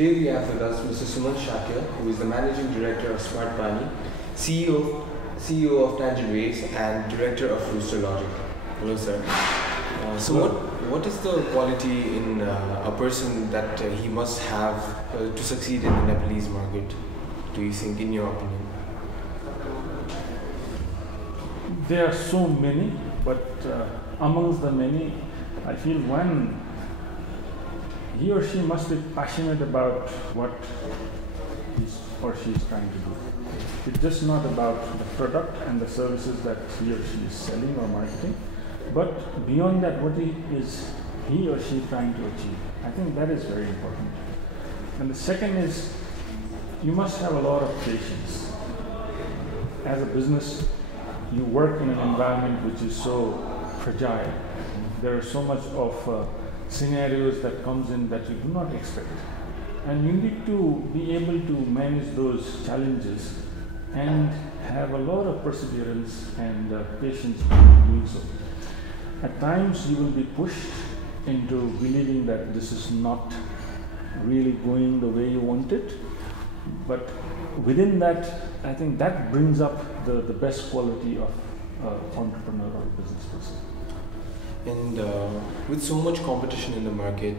Today we have with us Mr. Suman Shakya, who is the Managing Director of Smart Pani, CEO of Tangent Waves, and Director of Rooster Logic. Hello, sir. So what is the quality in a person that he must have to succeed in the Nepalese market, do you think, in your opinion? There are so many, but amongst the many, I feel one, he or she must be passionate about what he or she is trying to do. It's just not about the product and the services that he or she is selling or marketing, but beyond that, what is he or she trying to achieve? I think that is very important. And the second is, you must have a lot of patience. As a business, you work in an environment which is so fragile. There are so much of scenarios that comes in that you do not expect. And you need to be able to manage those challenges and have a lot of perseverance and patience in doing so. At times you will be pushed into believing that this is not really going the way you want it, but within that, I think that brings up the best quality of entrepreneur or business person. And with so much competition in the market,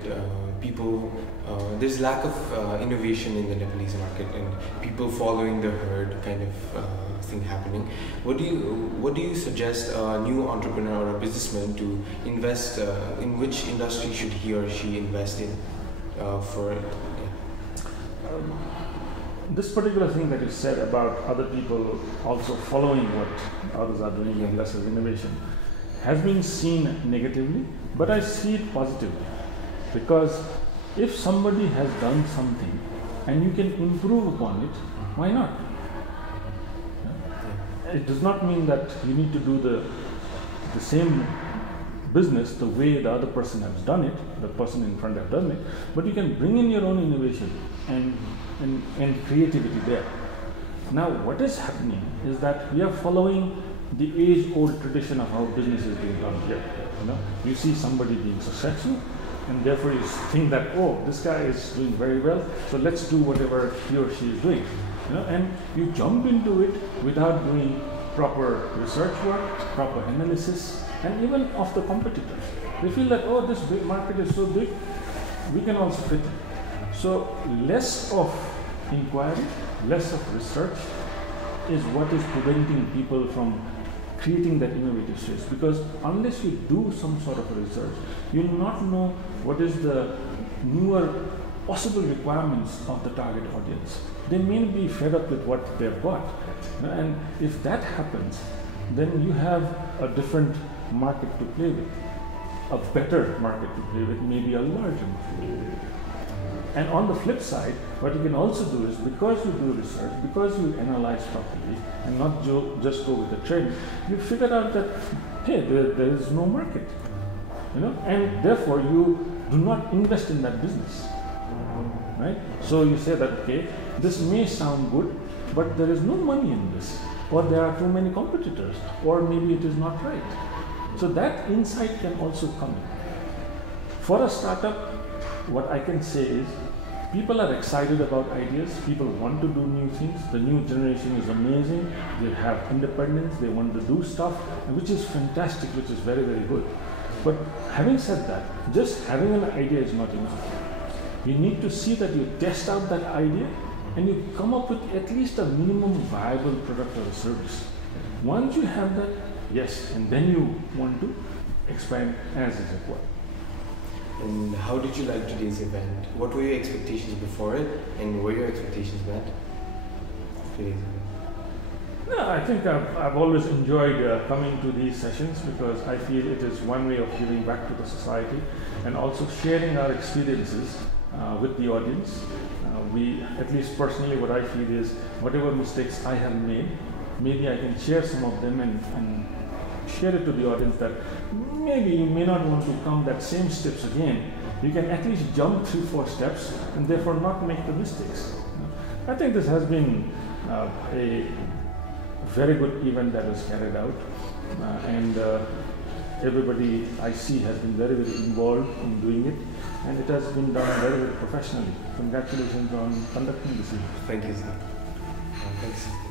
there's lack of innovation in the Nepalese market, and people following the herd kind of thing happening. What do you suggest a new entrepreneur or a businessman to invest in? Which industry should he or she invest in This particular thing that you said about other people also following what others are doing and less of innovation has been seen negatively, but I see it positively, because if somebody has done something and you can improve upon it, why not? It does not mean that you need to do the same business the way the other person has done it, the person in front has done it, but you can bring in your own innovation and creativity there. Now what is happening is that we are following the age-old tradition of how business is being done here. You see somebody being successful, and therefore you think that, oh, this guy is doing very well, so let's do whatever he or she is doing. And you jump into it without doing proper research work, proper analysis, and even of the competitors. They feel that, oh, this big market is so big, we can also fit in. So less of inquiry, less of research is what is preventing people from creating that innovative space, because unless you do some sort of a research, you will not know what is the newer possible requirements of the target audience. They may be fed up with what they've got, and if that happens, then you have a different market to play with, a better market to play with, maybe a larger market. And on the flip side, what you can also do is, because you do research, because you analyze properly and not just go with the trend, you figure out that, hey, there is no market, and therefore you do not invest in that business, right? So you say that, okay, this may sound good, but there is no money in this, or there are too many competitors, or maybe it is not right. So that insight can also come in. For a startup, what I can say is, people are excited about ideas, people want to do new things, the new generation is amazing, they have independence, they want to do stuff, which is fantastic, which is very, very good. But having said that, just having an idea is not enough. You need to see that you test out that idea and you come up with at least a minimum viable product or a service. Once you have that, yes, and then you want to expand as is required. And how did you like today's event? What were your expectations before it, and were your expectations met? Today's event. No, I think I've always enjoyed coming to these sessions, because I feel it is one way of giving back to the society and also sharing our experiences with the audience. At least personally, what I feel is, whatever mistakes I have made, maybe I can share some of them and share it to the audience, that maybe you may not want to come that same steps again. You can at least jump 3-4 steps and therefore not make the mistakes. I think this has been a very good event that was carried out, and everybody I see has been very, very involved in doing it, and it has been done very, very professionally. Congratulations on conducting this event. Thank you, sir. Thanks.